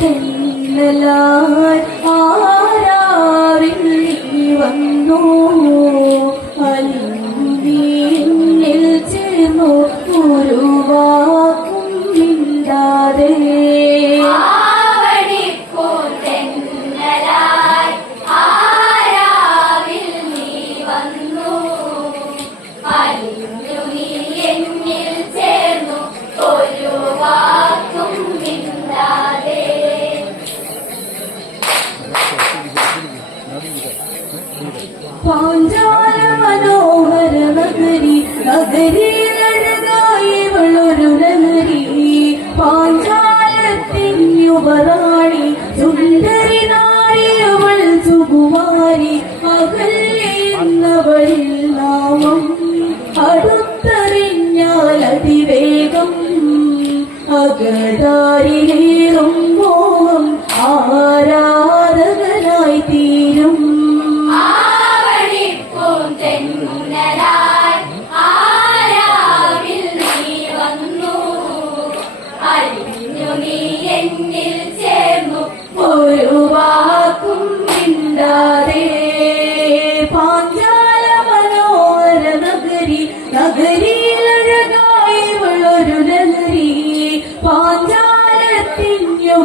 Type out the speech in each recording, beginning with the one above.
धन्य लाल സുഖറാണി സുന്ദരി നാരി അവൾ സുകുമാരി അകല്ലെന്നവളിൽ നാമം അടുത്തറിഞ്ഞാൽ അതിവേഗം. അകതാരിലേറും മോഹം ആരാധകനായി തീരും. തെന്നുനരാ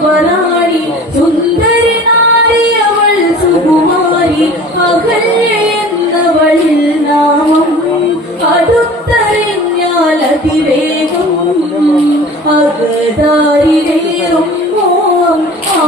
സുവനാരി സുന്ദര നാരിയവൾ സുകുമാരി. അകല്യെന്നവൾ നാമം അടുത്തറിഞ്ഞാൽ അതിവേഗം. അകതാരിലേറും ആ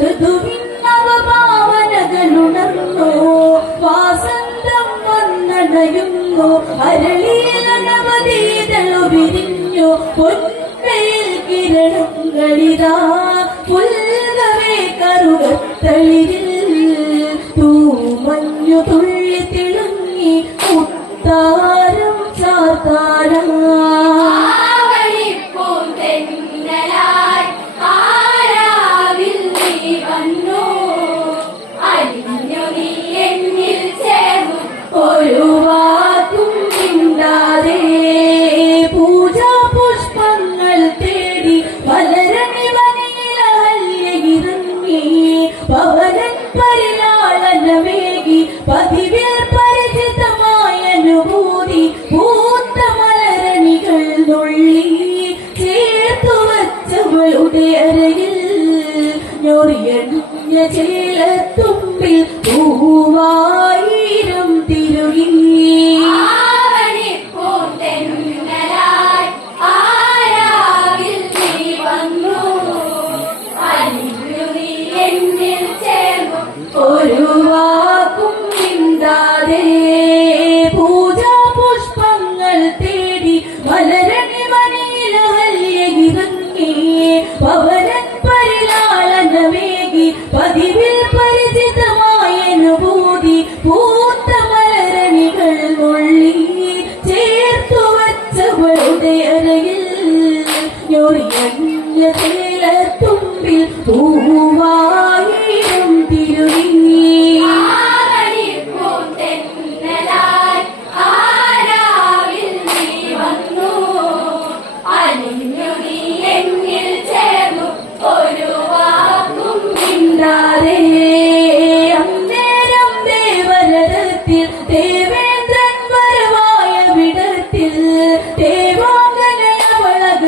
ഋതുവിൻ നവഭാവനകളുണർന്നു വാസന്തം വന്നടയുന്നു അരളീല നവതീതളു വിരിഞ്ഞു പൊൻവെയിൽ കിരണങ്ങളിതാ. പുൽകവേ കറുകത്തളിരിൽ തൂമഞ്ഞു തുള്ളി തിളങ്ങി. മുത്താ കരഞ്ഞ ചേലത്തുമ്പിൽ പൂവാ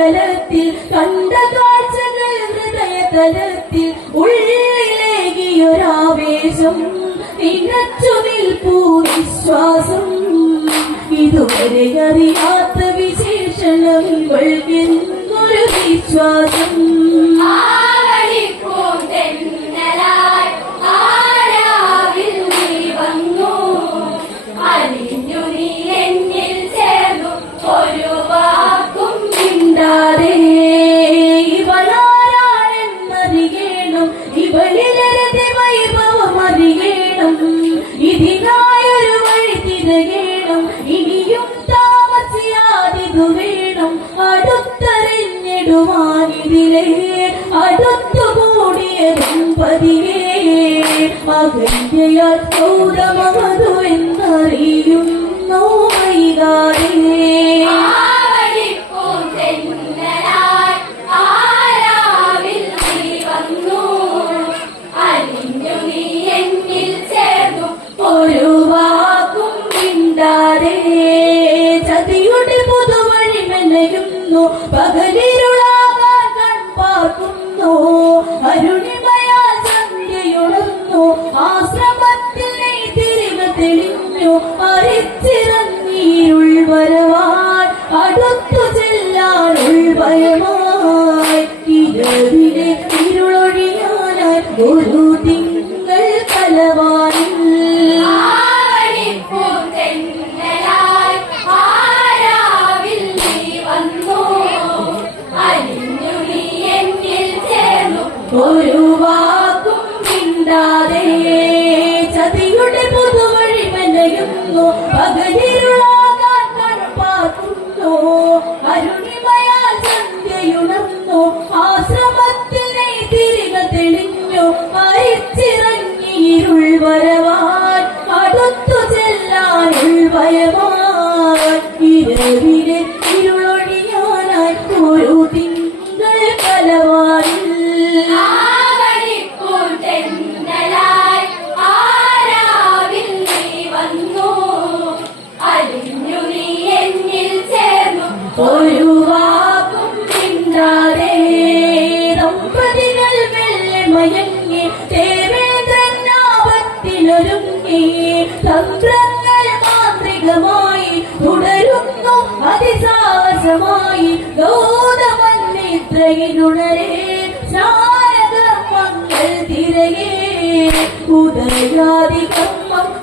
തലത്തിൽ കണ്ട കാഴ്ചകൾ ഹൃദയതലത്തിൽ ഉള്ളിലേകിയൊരാവേശം തികച്ചു നിൽപ്പൂ വിശ്വാസം ഇതുവരെ അറിയാത്ത വിശേഷണങ്ങൾ എന്നൊരു വിശ്വാസം. മാറിവിലേ അടുത്തുകൂടിയതും പതിവേ അകന്യയാൽ സൗരമതു baby. തിരകിലുണരേ ഉദയാദികം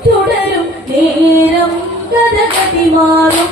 തുടരും നേരം ഗതഗതി മാറും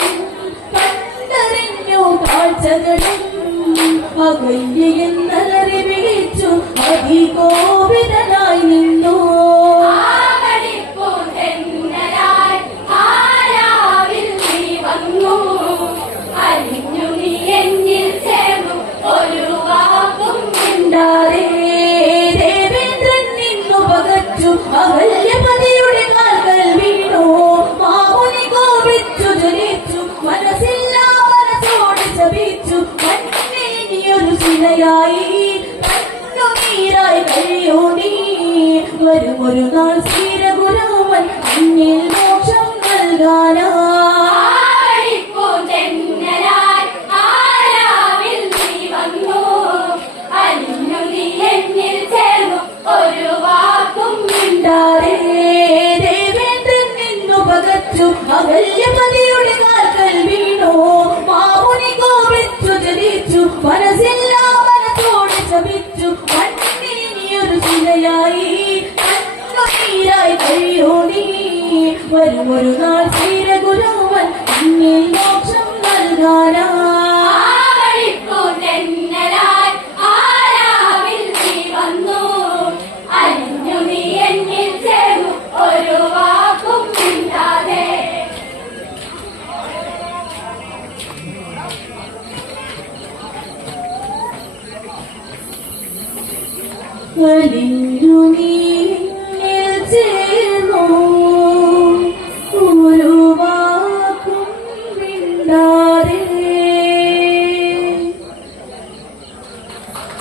മകയും മകയും വിളിച്ചു അതികോപിതനായി നിന്നു ഇണയായി കണ്ണുനീരായി കഴിയോടി വരുമൊരു നാൾ സ്ഥിരപുരവൻ മോക്ഷം നൽകാനാ ശമിച്ചു ഒരു ശിലയായി കണ്ണീരായി കഴിയോ നീ. വരും ഒരു നാൾ ഗുരുവൻ മോക്ഷം നൽകാനാ. 为你。